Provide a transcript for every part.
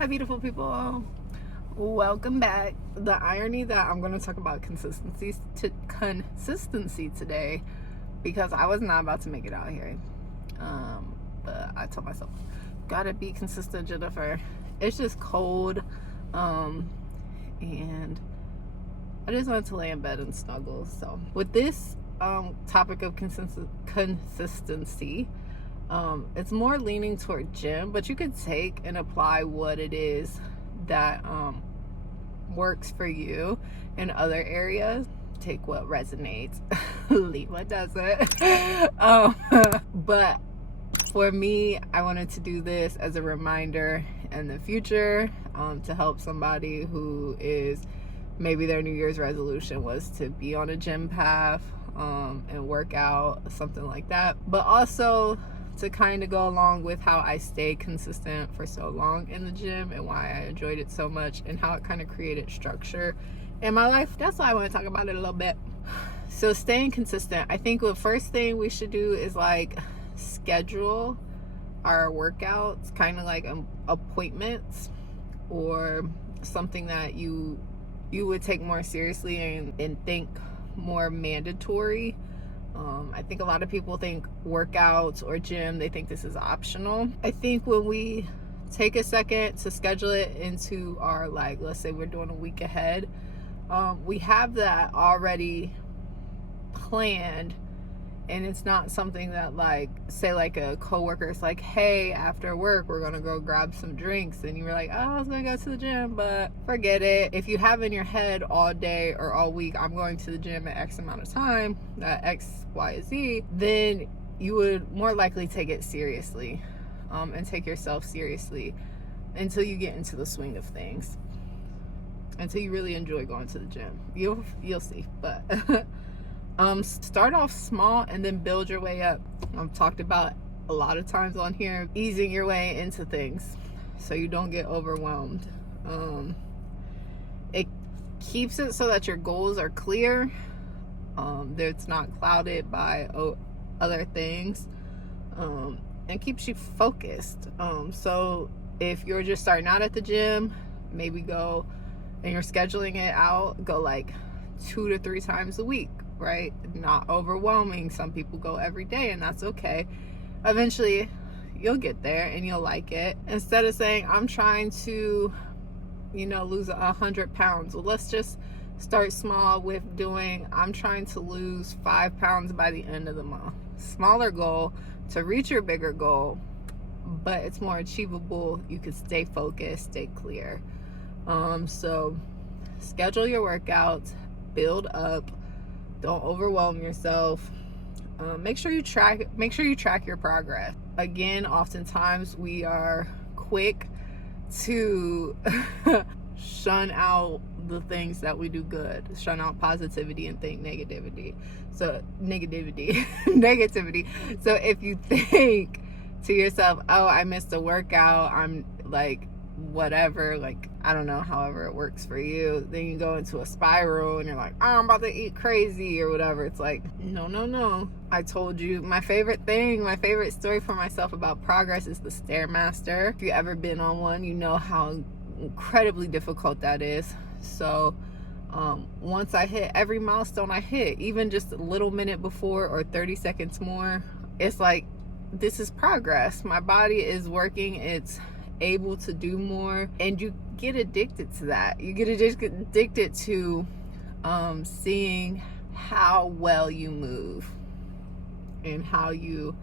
Hi, beautiful people. Welcome back. The irony that I'm going to talk about consistency today, because I was not about to make it out here. But I told myself, gotta be consistent, Jennifer. It's just cold, and I just wanted to lay in bed and snuggle. So with this topic of consistency, it's more leaning toward gym, but you could take and apply what it is that works for you in other areas. Take what resonates, leave what doesn't. But for me, I wanted to do this as a reminder in the future, to help somebody who is maybe their New Year's resolution was to be on a gym path, and work out, something like that. But also to kind of go along with how I stayed consistent for so long in the gym and why I enjoyed it so much and how it kind of created structure in my life. That's why I want to talk about it a little bit. So staying consistent, I think the first thing we should do is like schedule our workouts, kind of like appointments, or something that you would take more seriously and think more mandatory. I think a lot of people think workouts or gym, they think this is optional. I think when we take a second to schedule it into our, like, let's say we're doing a week ahead, we have that already planned, and it's not something that, like, say like a coworker is like, hey, after work we're gonna go grab some drinks, and you were like, oh, I was gonna go to the gym, but forget it. If you have in your head all day or all week, I'm going to the gym at X amount of time, X, Y, Z, then you would more likely take it seriously, and take yourself seriously until you get into the swing of things, until you really enjoy going to the gym. You'll see. But start off small and then build your way up. I've talked about a lot of times on here, easing your way into things so you don't get overwhelmed. It keeps it so that your goals are clear. It's not clouded by other things, and keeps you focused. So if you're just starting out at the gym, maybe go, and you're scheduling it out, go like 2 to 3 times a week, right? Not overwhelming. Some people go every day, and that's okay. Eventually you'll get there and you'll like it. Instead of saying, I'm trying to, lose 100 pounds. Well, let's just start small with doing, I'm trying to lose 5 pounds by the end of the month. Smaller goal to reach your bigger goal, but it's more achievable. You can stay focused, stay clear. So schedule your workouts, build up, don't overwhelm yourself. Make sure you track your progress. Again, oftentimes we are quick to shun out the things that we do good, shun out positivity and think negativity. So negativity. So if you think to yourself, oh, I missed a workout, I'm like, whatever, like, I don't know, however it works for you, then you go into a spiral and you're like, oh, I'm about to eat crazy or whatever. It's like, no. I told you my favorite story for myself about progress is the Stairmaster. If you've ever been on one, you know how incredibly difficult that is. So once I hit every milestone I hit, even just a little minute before or 30 seconds more, it's like, this is progress. My body is working, it's able to do more, and you get addicted to that. You get addicted to seeing how well you move and how you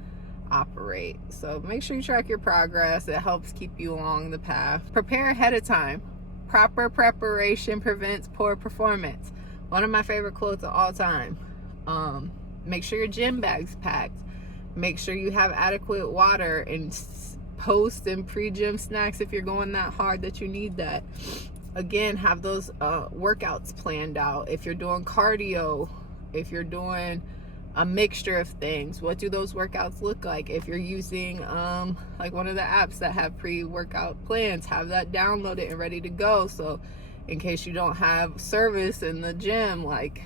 operate. So make sure you track your progress. It helps keep you along the path. Prepare ahead of time. Proper preparation prevents poor performance. One of my favorite quotes of all time. Make sure your gym bag's packed. Make sure you have adequate water and post and pre-gym snacks if you're going that hard that you need that. Again, have those workouts planned out. If you're doing cardio, if you're doing a mixture of things, what do those workouts look like? If you're using like one of the apps that have pre-workout plans, have that downloaded and ready to go, so in case you don't have service in the gym, like,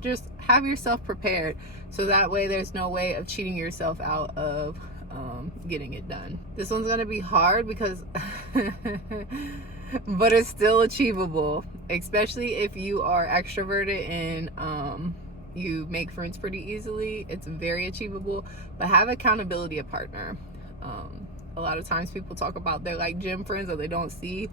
just have yourself prepared, so that way there's no way of cheating yourself out of getting it done. This one's gonna be hard because but it's still achievable, especially if you are extroverted and you make friends pretty easily. It's very achievable, but have accountability a partner. A lot of times people talk about their like gym friends that they don't see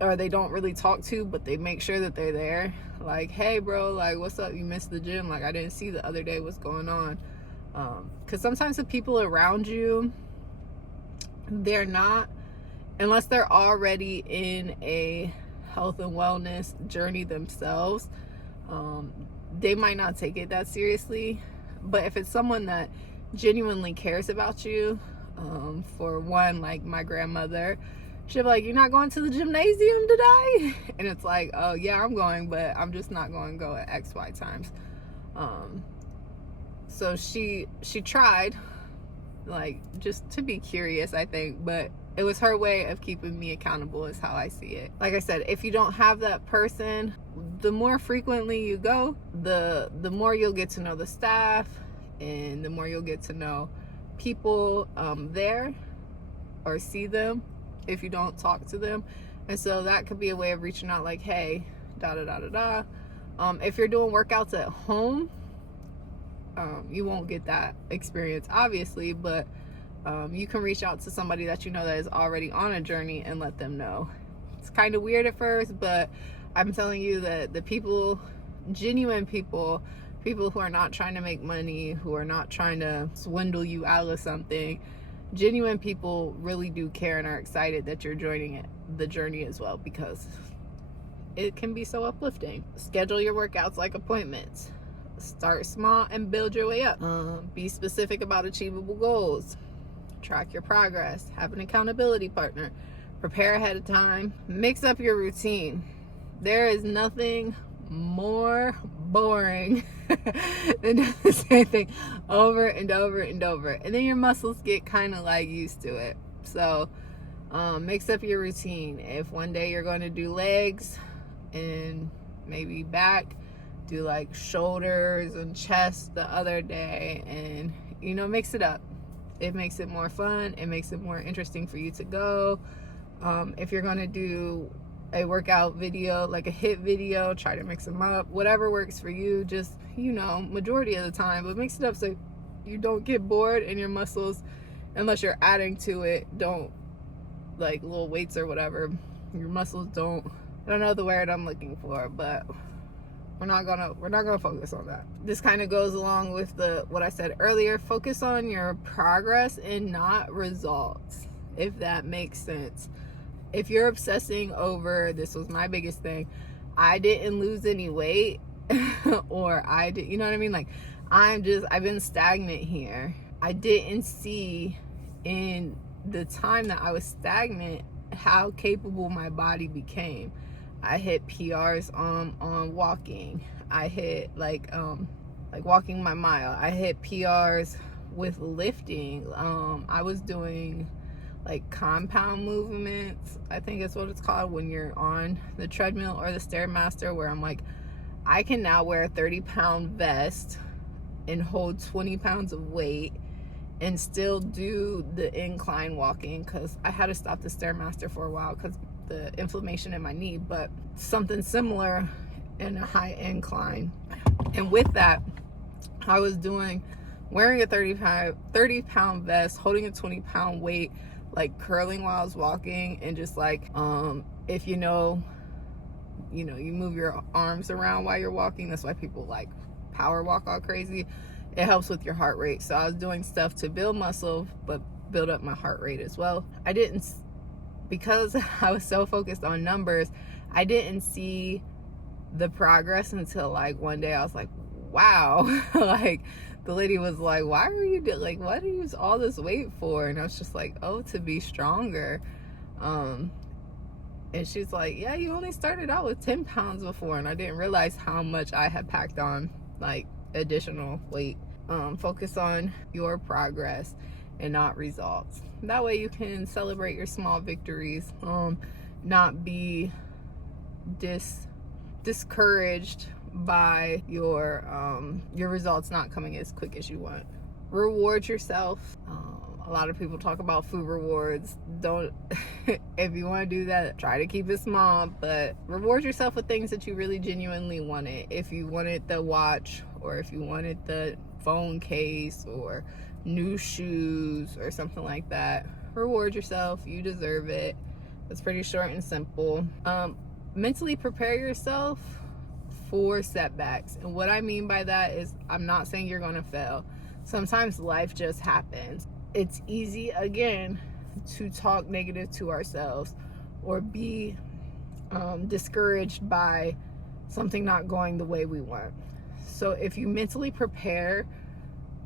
or they don't really talk to, but they make sure that they're there. Like, hey bro, like what's up, you missed the gym, like I didn't see the other day, what's going on? Because sometimes the people around you, they're not, unless they're already in a health and wellness journey themselves, they might not take it that seriously. But if it's someone that genuinely cares about you, for one, like my grandmother, she'll be like, you're not going to the gymnasium today? And it's like, oh yeah, I'm going, but I'm just not going to go at XY times. So she tried, like, just to be curious, I think, but it was her way of keeping me accountable is how I see it. Like I said, if you don't have that person, the more frequently you go, the more you'll get to know the staff, and the more you'll get to know people there or see them if you don't talk to them. And so that could be a way of reaching out, like, hey, da da da da da. If you're doing workouts at home, you won't get that experience obviously, but you can reach out to somebody that you know that is already on a journey and let them know. It's kind of weird at first, but I'm telling you that the people, genuine people who are not trying to make money, who are not trying to swindle you out of something, genuine people really do care and are excited that you're joining the journey as well, because it can be so uplifting. Schedule your workouts like appointments. Start small and build your way up. Be specific about achievable goals. Track your progress. Have an accountability partner. Prepare ahead of time. Mix up your routine. There is nothing more boring than doing the same thing over and over and over, and then your muscles get kind of like used to it. So mix up your routine. If one day you're going to do legs and maybe back, do like shoulders and chest the other day, and mix it up. It makes it more fun. It makes it more interesting for you to go. If you're going to do a workout video, like a HIIT video, try to mix them up. Whatever works for you, just majority of the time, but mix it up so you don't get bored, and your muscles, unless you're adding to it, don't, like little weights or whatever, your muscles don't, I don't know the word I'm looking for, but we're not gonna focus on that. This kind of goes along with what I said earlier. Focus on your progress and not results, if that makes sense. If you're obsessing over, this was my biggest thing, I didn't lose any weight or I did, you know what I mean? Like, I've been stagnant here. I didn't see in the time that I was stagnant how capable my body became. I hit PRs on walking. I hit like walking my mile. I hit PRs with lifting. I was doing like compound movements, I think that's what it's called, when you're on the treadmill or the Stairmaster, where I'm like, I can now wear a 30-pound vest and hold 20 pounds of weight and still do the incline walking, because I had to stop the Stairmaster for a while because the inflammation in my knee, but something similar in a high incline. And with that, I was wearing a 30-pound vest, holding a 20-pound weight, like curling while I was walking, and just like if you move your arms around while you're walking. That's why people like power walk all crazy. It helps with your heart rate. So I was doing stuff to build muscle but build up my heart rate as well. Because I was so focused on numbers, I didn't see the progress until like one day I was like, wow. Like, the lady was like, why do you use all this weight for? And I was just like, oh, to be stronger. And she's like, yeah, you only started out with 10 pounds before. And I didn't realize how much I had packed on, like, additional weight. Focus on your progress and not results. That way you can celebrate your small victories, not be discouraged by your results not coming as quick as you want. Reward yourself. A lot of people talk about food rewards. Don't, if you want to do that, try to keep it small, but reward yourself with things that you really genuinely wanted. If you wanted the watch, or if you wanted the phone case, or new shoes, or something like that, reward yourself. You deserve it. It's pretty short and simple. Mentally prepare yourself for setbacks. And what I mean by that is, I'm not saying you're going to fail. Sometimes life just happens. It's easy, again, to talk negative to ourselves or be discouraged by something not going the way we want. So if you mentally prepare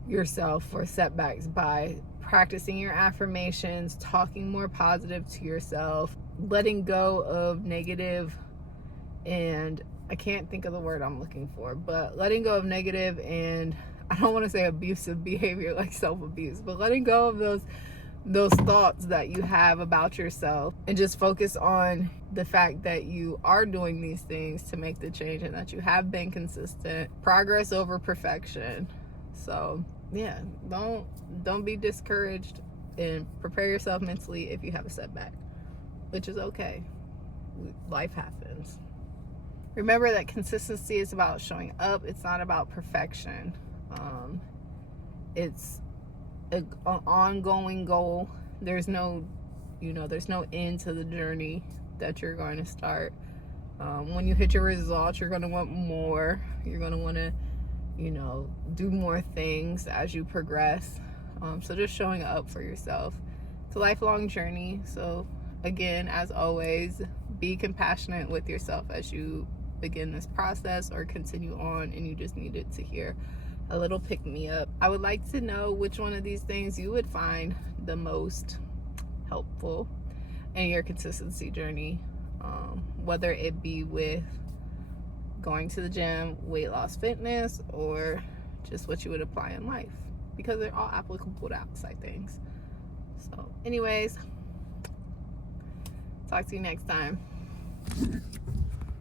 yourself for setbacks by practicing your affirmations, talking more positive to yourself, letting go of negative, and I can't think of the word I'm looking for, but letting go of negative, and I don't want to say abusive behavior like self-abuse, but letting go of those thoughts that you have about yourself, and just focus on the fact that you are doing these things to make the change, and that you have been consistent. Progress over perfection. So yeah, don't be discouraged, and prepare yourself mentally if you have a setback, which is okay. Life happens. Remember that consistency is about showing up. It's not about perfection. It's an ongoing goal. There's no end to the journey that you're going to start. When you hit your results, you're going to want more. You're going to want to, do more things as you progress. So just showing up for yourself. It's a lifelong journey. So again, as always, be compassionate with yourself as you begin this process or continue on, and you just needed to hear a little pick-me-up. I would like to know which one of these things you would find the most helpful in your consistency journey, whether it be with going to the gym, weight loss, fitness, or just what you would apply in life, because they're all applicable to outside things. So anyways, talk to you next time.